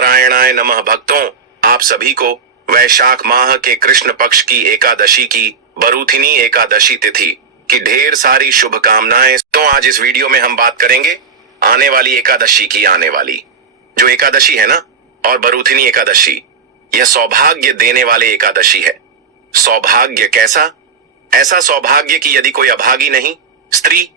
नारायणाय नमः। भक्तों, आप सभी को वैशाख माह के कृष्ण पक्ष की एकादशी की बरूथिनी एकादशी तिथि की ढेर सारी शुभकामनाएं। तो आज इस वीडियो में हम बात करेंगे आने वाली एकादशी की। आने वाली जो एकादशी है ना, और बरूथिनी एकादशी, यह सौभाग्य देने वाले एकादशी है। सौभाग्य कैसा? ऐसा सौभाग्य कि यदि कोई अभागी नहीं स्त्री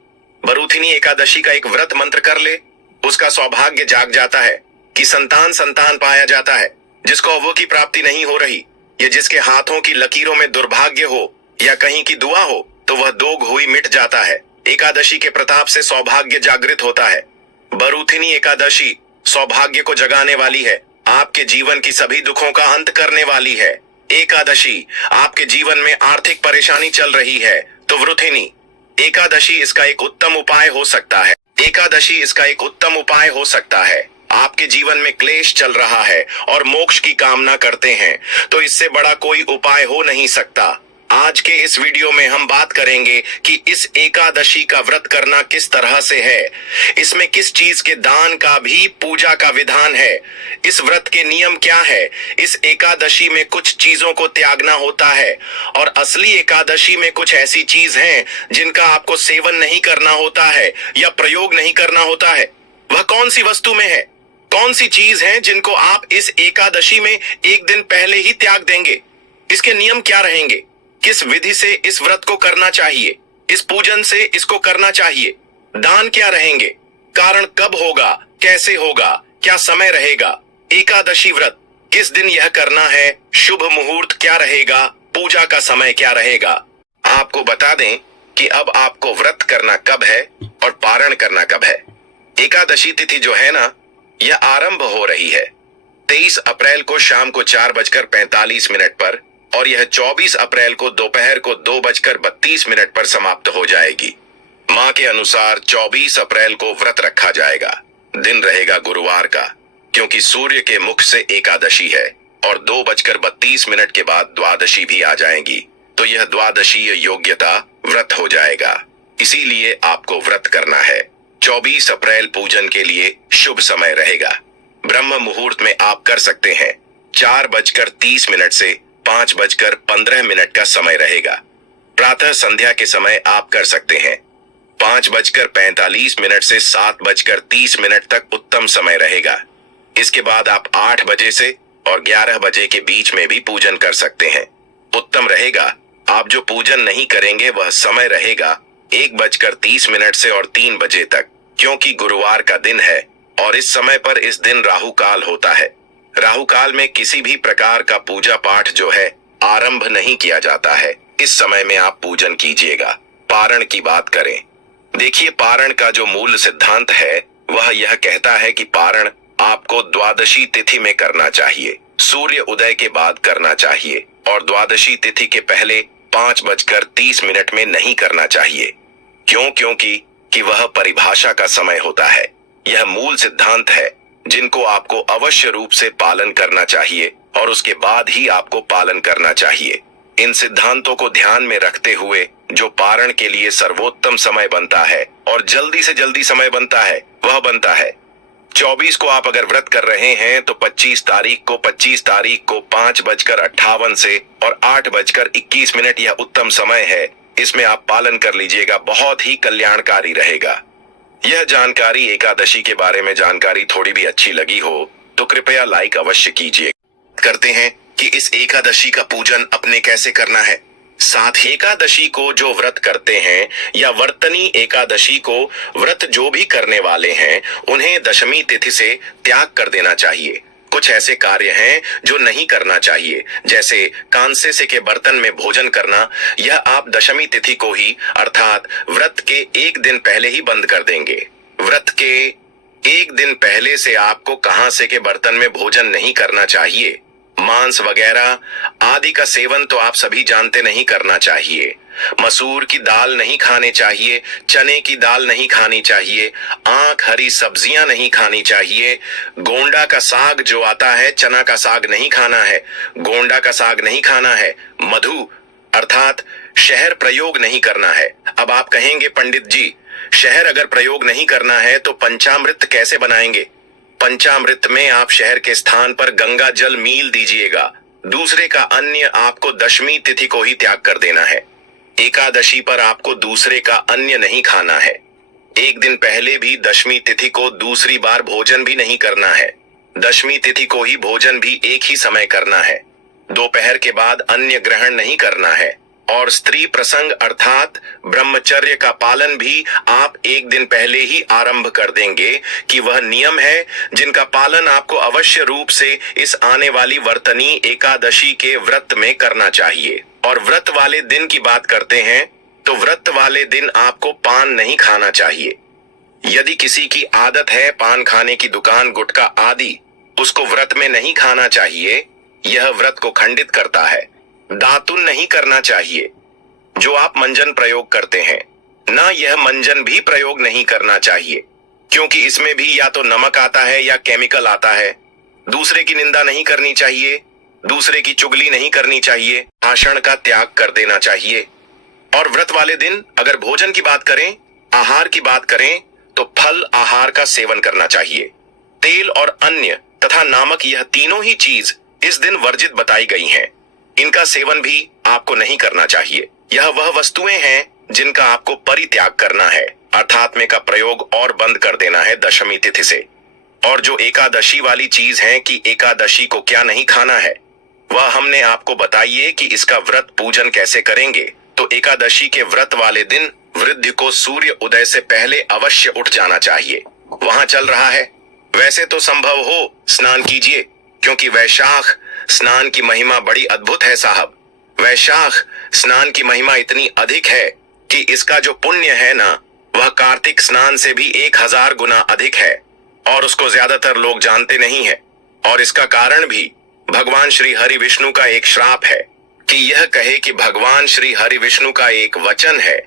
बरूथिनी एकादशी का एक व्रत मंत्र कर ले, उसका सौभाग्य जाग जाता है कि संतान पाया जाता है। जिसको अव्वों की प्राप्ति नहीं हो रही, या जिसके हाथों की लकीरों में दुर्भाग्य हो या कहीं की दुआ हो, तो वह दोग हुई मिट जाता है। एकादशी के प्रताप से सौभाग्य जागृत होता है। बरूथिनी एकादशी सौभाग्य को जगाने वाली है, आपके जीवन की सभी दुखों का अंत करने वाली है। एकादशी आपके जीवन में आर्थिक परेशानी चल रही है तो वृथिनी एकादशी इसका एक उत्तम उपाय हो सकता है। एकादशी इसका एक उत्तम उपाय हो सकता है। आपके जीवन में क्लेश चल रहा है और मोक्ष की कामना करते हैं, तो इससे बड़ा कोई उपाय हो नहीं सकता। आज के इस वीडियो में हम बात करेंगे कि इस एकादशी का व्रत करना किस तरह से है, इसमें किस चीज के दान का भी पूजा का विधान है, इस व्रत के नियम क्या है, इस एकादशी में कुछ चीजों को त्यागना होता है, और असली एकादशी में कुछ ऐसी चीज हैं जिनका आपको सेवन नहीं करना होता है या प्रयोग नहीं करना होता है। वह कौन सी वस्तु में है, कौन सी चीज है जिनको आप इस एकादशी में एक दिन पहले ही त्याग देंगे? इसके नियम क्या रहेंगे? किस विधि से इस व्रत को करना चाहिए, इस पूजन से इसको करना चाहिए, दान क्या रहेंगे, कारण कब होगा, कैसे होगा, क्या समय रहेगा, एकादशी व्रत किस दिन यह करना है, शुभ मुहूर्त क्या रहेगा, पूजा का समय क्या रहेगा। आपको बता दें कि अब आपको व्रत करना कब है और पारण करना कब है। एकादशी तिथि जो है ना, यह आरंभ हो रही है 23 अप्रैल को शाम को 4:45 पर, और यह 24 अप्रैल को दोपहर को 2:32 पर समाप्त हो जाएगी। मां के अनुसार 24 अप्रैल को व्रत रखा जाएगा। दिन रहेगा गुरुवार का, क्योंकि सूर्य के मुख से एकादशी है, और 2:32 के बाद द्वादशी भी आ जाएगी, तो यह द्वादशीय योग्यता व्रत हो जाएगा। इसीलिए आपको व्रत करना है। 24 अप्रैल पूजन के लिए शुभ समय रहेगा। ब्रह्म मुहूर्त में आप कर सकते हैं। 4:30 से 5:15 का समय रहेगा। प्रातः संध्या के समय आप कर सकते हैं। 5:45 से 7:30 तक उत्तम समय रहेगा। इसके बाद आप 8 बजे से और 11 बजे के बीच में भी पूजन कर सकते हैं। उत्तम रहेगा। आप जो पूजन नहीं करेंगे वह समय रहेगा 1:30 से और 3 बजे तक, क्योंकि गुरुवार का दिन है और इस समय पर इस दिन राहु काल होता है। राहु काल में किसी भी प्रकार का पूजा पाठ जो है आरंभ नहीं किया जाता है। इस समय में आप पूजन कीजिएगा। पारण की बात करें, देखिए पारण का जो मूल सिद्धांत है वह यह कहता है कि पारण आपको द्वादशी तिथि में करना चाहिए, सूर्य उदय के बाद करना चाहिए, और द्वादशी तिथि के पहले 5:30 में नहीं करना चाहिए। क्योंकि वह परिभाषा का समय होता है। यह मूल सिद्धांत है जिनको आपको अवश्य रूप से पालन करना चाहिए, और उसके बाद ही आपको पालन करना चाहिए। इन सिद्धांतों को ध्यान में रखते हुए जो पारण के लिए सर्वोत्तम समय बनता है और जल्दी से जल्दी समय बनता है, वह बनता है 24 को। आप अगर व्रत कर रहे हैं तो 25 तारीख को 5:58 से और 8:21 यह उत्तम समय है। इसमें आप पालन कर लीजिएगा, बहुत ही कल्याणकारी रहेगा। यह जानकारी एकादशी के बारे में जानकारी थोड़ी भी अच्छी लगी हो तो कृपया लाइक अवश्य कीजिए। करते हैं कि इस एकादशी का पूजन अपने कैसे करना है। साथ ही एकादशी को जो व्रत करते हैं या वर्तनी एकादशी को व्रत जो भी करने वाले हैं, उन्हें दशमी तिथि से त्याग कर देना चाहिए। कुछ ऐसे कार्य हैं जो नहीं करना चाहिए, जैसे कांसे से के बर्तन में भोजन करना। यह आप दशमी तिथि को ही, अर्थात व्रत के एक दिन पहले ही बंद कर देंगे। व्रत के एक दिन पहले से आपको कांसे के बर्तन में भोजन नहीं करना चाहिए। मांस वगैरह आदि का सेवन तो आप सभी जानते नहीं करना चाहिए। मसूर की दाल नहीं खाने चाहिए, चने की दाल नहीं खानी चाहिए, आंख हरी सब्जियां नहीं खानी चाहिए, गोंडा का साग जो आता है, चना का साग नहीं खाना है, गोंडा का साग नहीं खाना है, मधु अर्थात शहर प्रयोग नहीं करना है। अब आप कहेंगे पंडित जी, शहर अगर प्रयोग नहीं करना है तो पंचामृत कैसे बनाएंगे? पंचामृत में आप शहर के स्थान पर गंगा जल मील दीजिएगा। दूसरे का अन्य आपको दशमी तिथि को ही त्याग कर देना है। एकादशी पर आपको दूसरे का अन्य नहीं खाना है। एक दिन पहले भी दशमी तिथि को दूसरी बार भोजन भी नहीं करना है। दशमी तिथि को ही भोजन भी एक ही समय करना है। दोपहर के बाद अन्य ग्रहण नहीं करना है। और स्त्री प्रसंग अर्थात ब्रह्मचर्य का पालन भी आप एक दिन पहले ही आरंभ कर देंगे कि वह नियम है जिनका पालन आपको अवश्य रूप से इस आने वाली वर्तनी एकादशी के व्रत में करना चाहिए। और व्रत वाले दिन की बात करते हैं तो व्रत वाले दिन आपको पान नहीं खाना चाहिए। यदि किसी की आदत है पान खाने की, दुकान, गुटखा आदि, उसको व्रत में नहीं खाना चाहिए। यह व्रत को खंडित करता है। दातुन नहीं करना चाहिए जो आप मंजन प्रयोग करते हैं, ना यह मंजन भी प्रयोग नहीं करना चाहिए, क्योंकि इसमें भी या तो नमक आता है या केमिकल आता है। दूसरे की निंदा नहीं करनी चाहिए, दूसरे की चुगली नहीं करनी चाहिए, भाषण का त्याग कर देना चाहिए। और व्रत वाले दिन अगर भोजन की बात करें, आहार की बात करें, तो फल आहार का सेवन करना चाहिए। तेल और अन्य तथा नामक यह तीनों ही चीज इस दिन वर्जित बताई गई हैं। इनका सेवन भी आपको नहीं करना चाहिए। यह वह वस्तुएं हैं जिनका आपको परित्याग करना है, अर्थात में का प्रयोग और बंद कर देना है दशमी तिथि से। और जो एकादशी वाली चीज है कि एकादशी को क्या नहीं खाना है, वह हमने आपको बताइए कि इसका व्रत पूजन कैसे करेंगे। तो एकादशी के व्रत वाले दिन वृद्ध को सूर्य उदय से पहले अवश्य उठ जाना चाहिए। वहां चल रहा है, वैसे तो संभव हो स्नान कीजिए, क्योंकि वैशाख स्नान की महिमा बड़ी अद्भुत है साहब। वैशाख स्नान की महिमा इतनी अधिक है कि इसका जो पुण्य है ना, वह कार्तिक स्नान से भी 1000 गुना अधिक है। और उसको ज्यादातर लोग जानते नहीं है। और इसका कारण भी भगवान श्री हरि विष्णु का एक श्राप है कि यह कहे कि भगवान श्री हरि विष्णु का एक वचन है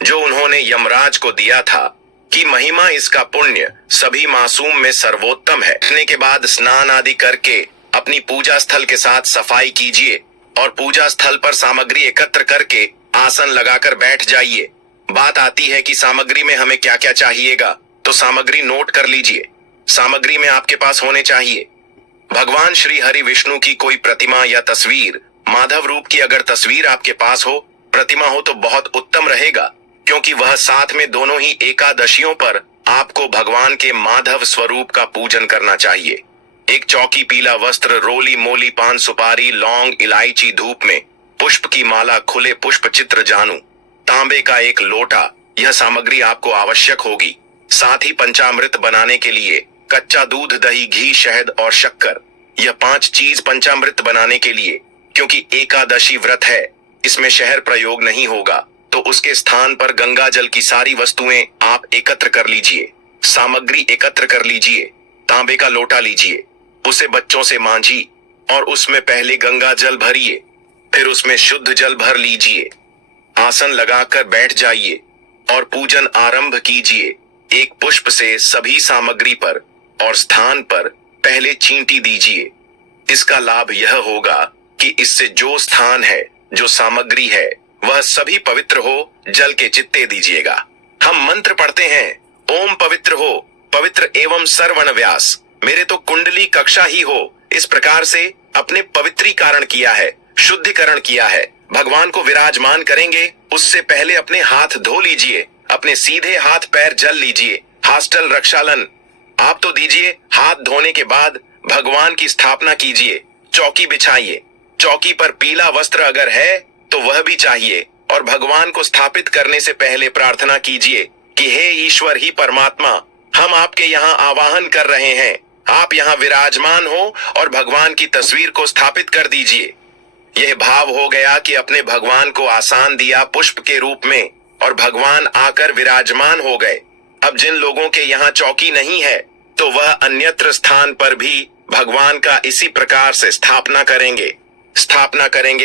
जो उन्होंने यमराज को दिया था कि महिमा इसका पुण्य सभी मासूम में सर्वोत्तम है। इतने के बाद स्नान आदि करके अपनी पूजा स्थल के साथ सफाई कीजिए और पूजा स्थल पर सामग्री एकत्र करके आसन लगाकर बैठ जाइए। बात आती है कि सामग्री में हमें क्या क्या चाहिएगा, तो सामग्री नोट कर लीजिए। सामग्री में आपके पास होने चाहिए भगवान श्री हरि विष्णु की कोई प्रतिमा या तस्वीर, माधव रूप की अगर तस्वीर आपके पास हो, प्रतिमा हो तो बहुत उत्तम रहेगा, क्योंकि वह साथ में दोनों ही एकादशियों पर आपको भगवान के माधव स्वरूप का पूजन करना चाहिए। एक चौकी, पीला वस्त्र, रोली मोली, पान सुपारी, लौंग, इलायची, धूप में पुष्प की माला, खुले पुष्प चित्र, जानू, तांबे का एक लोटा, यह सामग्री आपको आवश्यक होगी। साथ ही पंचामृत बनाने के लिए कच्चा दूध, दही, घी, शहद और शक्कर, यह 5 चीज पंचामृत बनाने के लिए, क्योंकि एकादशी व्रत है, इसमें शहर प्रयोग नहीं होगा, तो उसके स्थान पर गंगा जल की सारी वस्तुएं आप एकत्र कर लीजिए। सामग्री एकत्र कर लीजिए। तांबे का लोटा लीजिए, उसे बच्चों से मांझी और उसमें पहले गंगा जल भरिए, फिर उसमें शुद्ध जल भर लीजिए। आसन लगाकर बैठ जाइए और पूजन आरंभ कीजिए। एक पुष्प से सभी सामग्री पर और स्थान पर पहले चींटी दीजिए। इसका लाभ यह होगा कि इससे जो स्थान है, जो सामग्री है, वह सभी पवित्र हो। जल के चित्ते दीजिएगा। हम मंत्र पढ़ते हैं, ओम पवित्र हो, पवित्र एवं सर्वण व्यास, मेरे तो कुंडली कक्षा ही हो। इस प्रकार से अपने पवित्रीकरण किया है, शुद्धिकरण किया है। भगवान को विराजमान करेंगे उससे पहले अपने हाथ धो लीजिए। अपने सीधे हाथ पैर जल लीजिए। हास्टल रक्षालन आप तो दीजिए। हाथ धोने के बाद भगवान की स्थापना कीजिए। चौकी बिछाइए। चौकी पर पीला वस्त्र अगर है तो वह भी चाहिए। और भगवान को स्थापित करने से पहले प्रार्थना कीजिए कि हे ईश्वर ही परमात्मा, हम आपके यहाँ आवाहन कर रहे हैं, आप यहाँ विराजमान हो और भगवान की तस्वीर को स्थापित कर दीजिए। यह भाव हो गया कि अपने भगवान को आसान दिया पुष्प के रूप में और भगवान आकर विराजमान हो गए। अब जिन लोगों के यहाँ चौकी नहीं है तो वह अन्यत्र स्थान पर भी भगवान का इसी प्रकार से स्थापना करेंगे।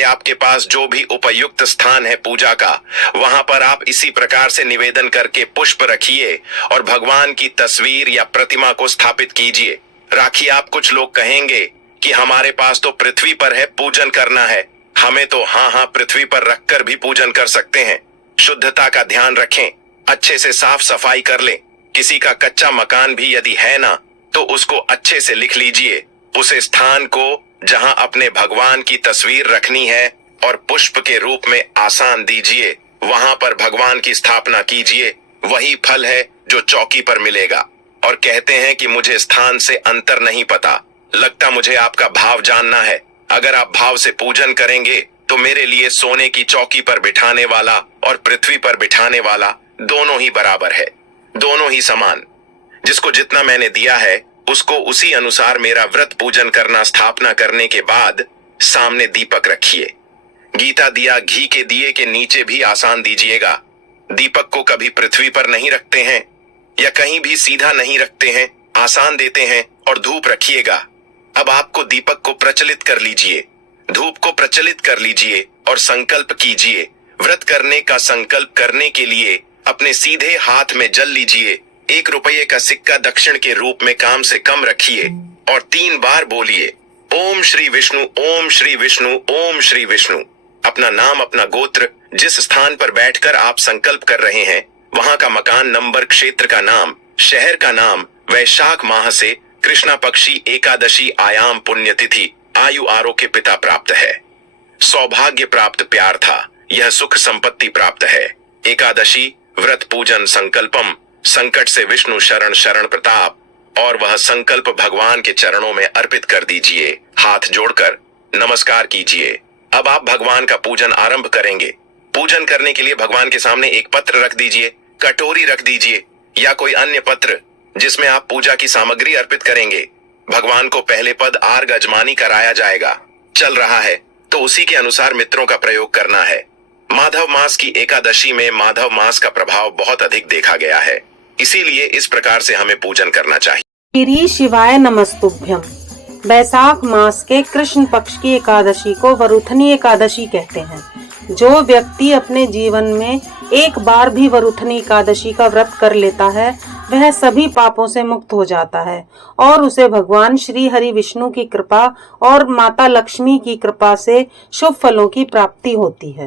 आपके पास जो भी उपयुक्त स्थान है पूजा का, वहां पर आप इसी प्रकार से निवेदन करके पुष्प रखिए और भगवान की तस्वीर या प्रतिमा को स्थापित कीजिए। राखी आप कुछ लोग कहेंगे कि हमारे पास तो पृथ्वी पर है, पूजन करना है। हमें तो हाँ पृथ्वी पर रखकर भी पूजन कर सकते हैं। शुद्धता का ध्यान रखें, अच्छे से साफ सफाई कर लें। किसी का कच्चा मकान भी यदि है ना, तो उसको अच्छे से लिख लीजिए। उस स्थान को जहां अपने भगवान की तस्वीर रखनी है और पुष्प के रूप में आसान दीजिए, वहां पर भगवान की स्थापना कीजिए। वही फल है जो चौकी पर मिलेगा। और कहते हैं कि मुझे स्थान से अंतर नहीं पता, लगता मुझे आपका भाव जानना है। अगर आप भाव से पूजन करेंगे तो मेरे लिए सोने की चौकी पर बिठाने वाला और पृथ्वी पर बिठाने वाला दोनों ही बराबर है, दोनों ही समान। जिसको जितना मैंने दिया है उसको उसी अनुसार मेरा व्रत पूजन करना। स्थापना करने के बाद सामने दीपक रखिए। गीता दिया घी के दिए के नीचे भी आसान दीजिएगा। दीपक को कभी पृथ्वी पर नहीं रखते हैं या कहीं भी सीधा नहीं रखते हैं, आसान देते हैं। और धूप रखिएगा। अब आपको दीपक को प्रचलित कर लीजिए, धूप को प्रचलित कर लीजिए और संकल्प कीजिए। व्रत करने का संकल्प करने के लिए अपने सीधे हाथ में जल लीजिए। 1 रुपये का सिक्का दक्षिण के रूप में कम से कम रखिए और 3 बार बोलिए ओम श्री विष्णु, ओम श्री विष्णु, ओम श्री विष्णु। अपना नाम, अपना गोत्र, जिस स्थान पर बैठकर आप संकल्प कर रहे हैं वहां का मकान नंबर, क्षेत्र का नाम, शहर का नाम, वैशाख माह से कृष्णा पक्षी एकादशी आयाम पुण्यतिथि, आयु आरोग्य पिता प्राप्त है, सौभाग्य प्राप्त प्यार था, यह सुख संपत्ति प्राप्त है। एकादशी व्रत पूजन संकल्पम, संकट से विष्णु शरण, शरण प्रताप। और वह संकल्प भगवान के चरणों में अर्पित कर दीजिए। हाथ जोड़कर नमस्कार कीजिए। अब आप भगवान का पूजन आरंभ करेंगे। पूजन करने के लिए भगवान के सामने एक पत्र रख दीजिए, कटोरी रख दीजिए या कोई अन्य पत्र जिसमें आप पूजा की सामग्री अर्पित करेंगे। भगवान को पहले पद आर्घ अजमानी कराया जाएगा। चल रहा है तो उसी के अनुसार मित्रों का प्रयोग करना है। माधव मास की एकादशी में माधव मास का प्रभाव बहुत अधिक देखा गया है, इसीलिए इस प्रकार से हमें पूजन करना चाहिए। श्री शिवाय नमस्तुभ्यम। वैशाख मास के कृष्ण पक्ष की एकादशी को वरुथनी एकादशी कहते हैं। जो व्यक्ति अपने जीवन में एक बार भी वरुथनी एकादशी का व्रत कर लेता है वह सभी पापों से मुक्त हो जाता है और उसे भगवान श्री हरि विष्णु की कृपा और माता लक्ष्मी की कृपा से शुभ फलों की प्राप्ति होती है।